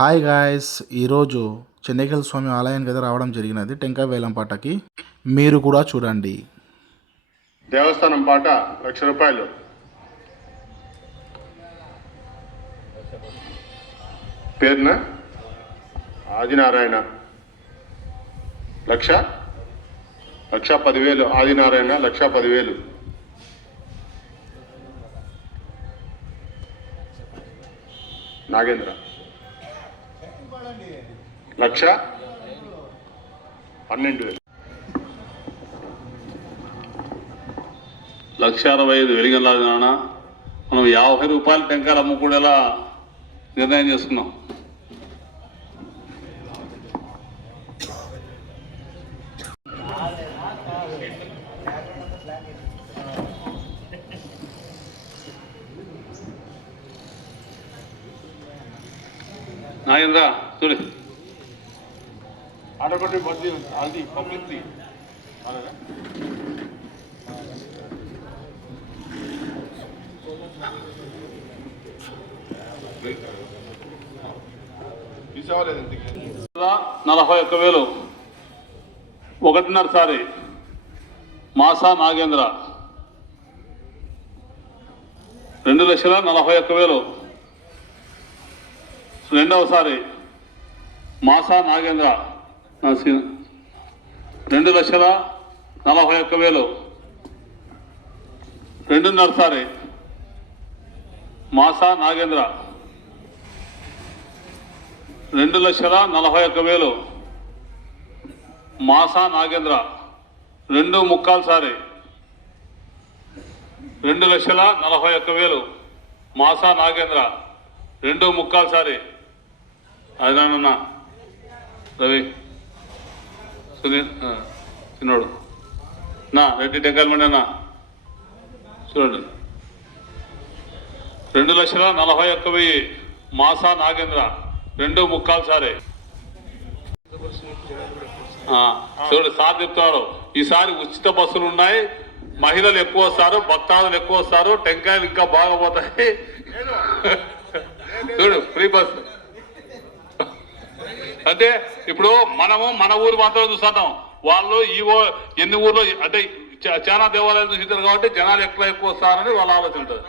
Hi guys, ఈరోజు చెన్నకేశ్వర స్వామి ఆలయానికి అయితే రావడం జరిగినది. టెంకాయ వేలం పాటకి మీరు కూడా చూడండి. దేవస్థానం పాట ₹1,00,000. పేరున ఆదినారాయణ. 1,10,000 ఆదినారాయణ 1,10,000. నాగేంద్ర 1,12,000. 1,65,000 వెలిగల్లాది నాన్న. మనం ₹50 టెంకాయలు అమ్ముకునేలా నిర్ణయం చేసుకున్నాం. నాగేంద్ర చూడు, ఆడబట్టి బడ్జీ అది పబ్లిక్ది తీసేవాలేదు. 41,000. 1.5 సారి మాసా నాగేంద్ర 2,41,000. రెండవసారి మాసా నాగేంద్ర 2,41,000. 2.5 సారి మాసా నాగేంద్ర 2,41,000. మాసా నాగేంద్ర 2.25 సారి 2,41,000. మాసా నాగేంద్ర 2.25 సారి. అదేనా రవి సునీల్ చిన్నోడు నా రెడ్డి టెంకాయలు మండేనా చూడండి. 2,41,000. మాసా నాగేంద్ర 2.25 సారి. చూడండి, సార్ చెప్తున్నాడు ఈసారి ఉచిత బస్సులు ఉన్నాయి, మహిళలు ఎక్కువ వస్తారు, భక్తాదులు ఎక్కువ వస్తారు, టెంకాయలు ఇంకా బాగా పోతాయి. చూడు, ఫ్రీ బస్ అంటే ఇప్పుడు మనము మన ఊరు మాత్రం చూస్తున్నాం, వాళ్ళు ఎన్ని ఊర్లో అంటే చాలా దేవాలయాలు చూసిస్తారు కాబట్టి జనాలు ఎక్కువ వస్తారని వాళ్ళ ఆలోచన ఉంటుంది.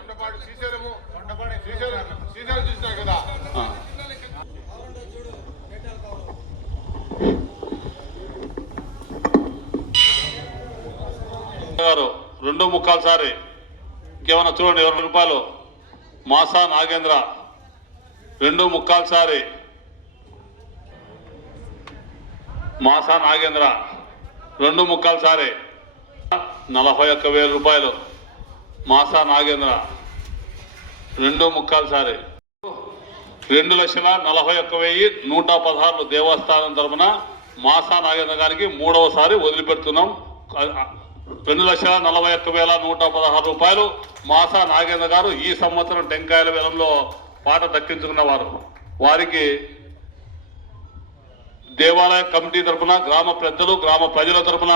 గారు 2.25 సారి. ఇంకేమన్నా చూడండి, ₹20. మాసా నాగేంద్ర 2.25 సారి. మాసా నాగేంద్ర 2.25 సారి. ₹41,000. మాసా నాగేంద్ర 2.25 సారి. 2,41,116 దేవస్థానం తరఫున మాసా నాగేంద్ర గారికి 3వసారి వదిలిపెడుతున్నాం. ₹2,41,116 మాసా నాగేంద్ర గారు ఈ సంవత్సరం టెంకాయల వేలంలో పాట దక్కించుకున్న వారు. వారికి దేవాలయ కమిటీ తరఫున, గ్రామ పెద్దలు, గ్రామ ప్రజల తరఫున